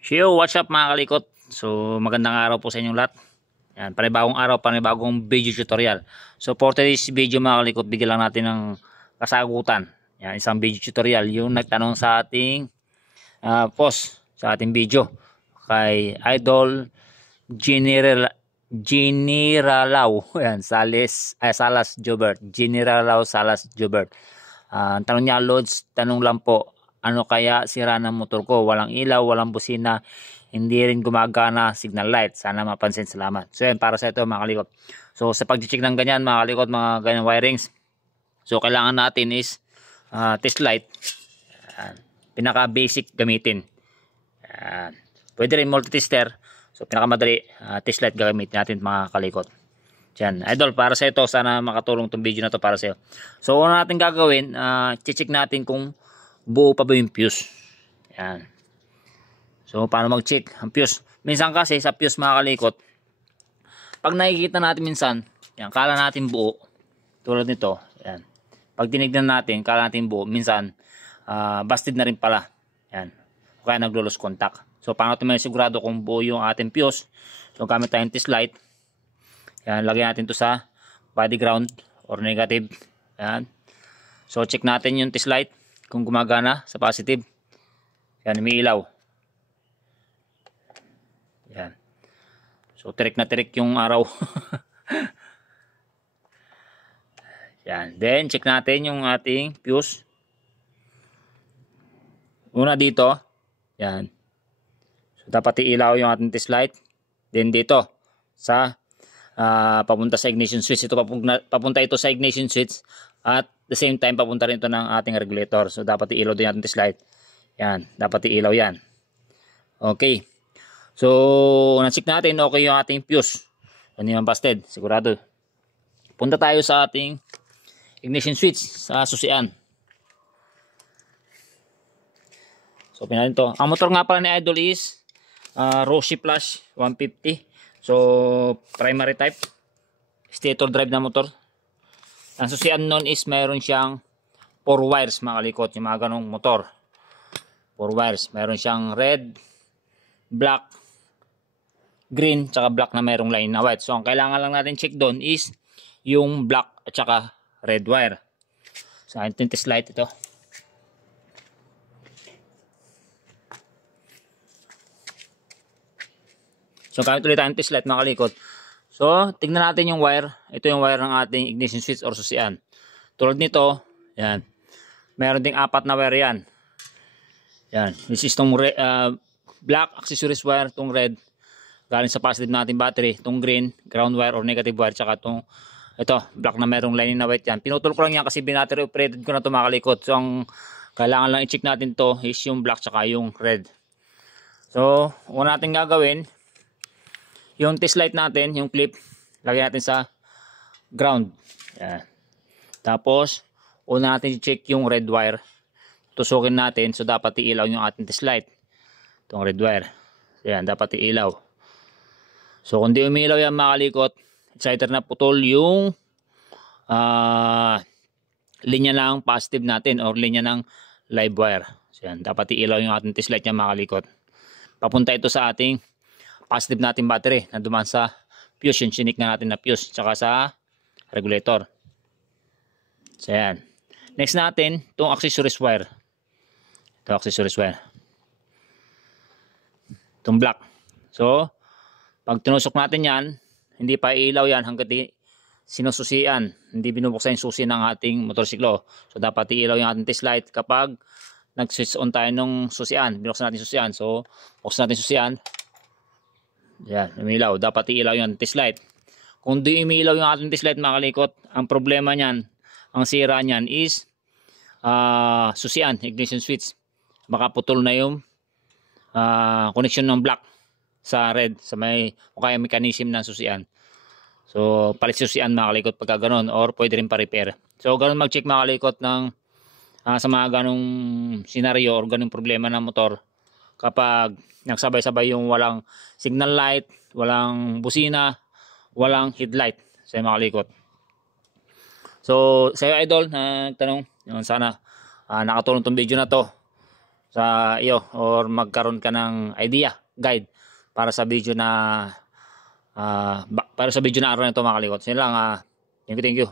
Yo, what's up mga kalikot? So, magandang araw po sa inyong lahat. Yan, panibagong araw, panibagong video tutorial. So, for today's video mga kalikot, bigyan lang natin ng kasagutan. Yan, isang video tutorial. Yung nagtanong sa ating post, sa ating video. Kay Idol Generalaw. Yan, Salas Jobert. Generalaw Salas Jobert. Tanong niya, Lods, tanong lang po. Ano kaya sira ng motor ko? Walang ilaw, walang busina, hindi rin gumagana signal light. Sana mapansin, salamat. So yan, para sa ito mga kalikot. So sa pag-check ng ganyan mga kalikot, mga ganyan wirings, so kailangan natin is test light. Pinaka basic gamitin. Pwede rin multi-tester. So pinakamadali, test light gagamitin natin mga kalikot. Yan, idol, para sa ito, sana makatulong tong video na to para sa iyo. So una natin gagawin, check natin kung buo pa ba yung fuse. Yan. So, paano mag-check ang fuse? Minsan kasi sa fuse mga kalikot, pag nakikita natin minsan, yan, kala natin buo. Tulad nito, yan. Pag tinignan natin, kala natin buo, minsan, busted na rin pala. Yan. O kaya naglo-lose contact. So, paano natin sigurado kung buo yung ating fuse? So, gamit tayong test light. Yan, lagyan natin to sa body ground or negative. Yan. So, check natin yung test light. Kung gumagana sa positive. Yan, umiilaw. Yan. So, tirik na tirik yung araw. Yan. Then, check natin yung ating fuse. Una dito. Yan. So, dapat iilaw yung ating test light. Then, dito. Sa papunta sa ignition switch. Ito papunta ito sa ignition switch. At the same time, papunta rin ito ng ating regulator. So, dapat i-ilaw din natin test light. Yan. Dapat i-ilaw yan. Okay. So, na-check natin, okay yung ating fuse. Hindi man busted. Sigurado. Punta tayo sa ating ignition switch sa susian. So, pinatin ito. Ang motor nga pala ni Idol is Rossi Plus 150. So, primary type. Stator drive na motor. Ang susian nun is mayroon siyang 4 wires mga kalikot, yung mga ganong motor. 4 wires. Mayroon siyang red, black, green, tsaka black na mayroong line na white. So ang kailangan lang natin check doon is yung black at tsaka red wire. So atin test light ito. So gamit ulit tayong test light mga kalikot. So, tignan natin yung wire. Ito yung wire ng ating ignition switch or susian. Tulad nito, yan. Meron ding 4 na wire yan. Yan. This is tong black accessories wire, tong red. Galing sa positive natin battery. Tong green, ground wire or negative wire. Tsaka tong, ito, black na merong line na white yan. Pinutol ko lang yan kasi binattery operated ko na ito mga kalikot. So, ang kailangan lang i-check natin to is yung black tsaka yung red. So, una natin gagawin, yung test light natin, yung clip, lagyan natin sa ground. Yan. Tapos, una natin i-check yung red wire. Tusukin natin, so dapat iilaw yung ating test light. Itong red wire. Yan, dapat iilaw. So, kung di umiilaw yan mga kalikot, it's either na putol yung linya ng positive natin or linya ng live wire. So, yan, dapat iilaw yung ating test light yan mga kalikot. Papunta ito sa ating positive natin battery na dumaan sa fuse, yung chinik na natin na fuse, tsaka sa regulator. So yan. Next natin, itong accessories wire. Ito accessories wire. Itong black. So, pag tinusok natin yan, hindi pa ilaw yan hanggat sinususian. Hindi binubuksan yung susi ng ating motorsiklo. So, dapat iilaw yung ating test light kapag nag-switch on tayo ng susian. Binuksan natin susian. So, buksan natin susian. Yan, umilaw. Dapat iilaw yung test light. Kung di umilaw yung ating test light mga kalikot, ang problema niyan, ang sira niyan is susian, ignition switch. Baka putol na yung connection ng black sa red, sa may o kaya mechanism ng susian. So, palit susian mga kalikot pagka ganun, or pwede rin pa-repair. So, ganun mag-check mga kalikot ng sa mga ganung senaryo or ganung problema ng motor. Kapag nagsabay-sabay yung walang signal light, walang busina, walang headlight sa mga kalikot. So, sa iyo idol, nagtanong, sana nakatulong tong video na to. sa iyo or magkaroon ka ng idea, guide para sa video na para sa video na araw na ito mga kalikot. So yun lang, thank you.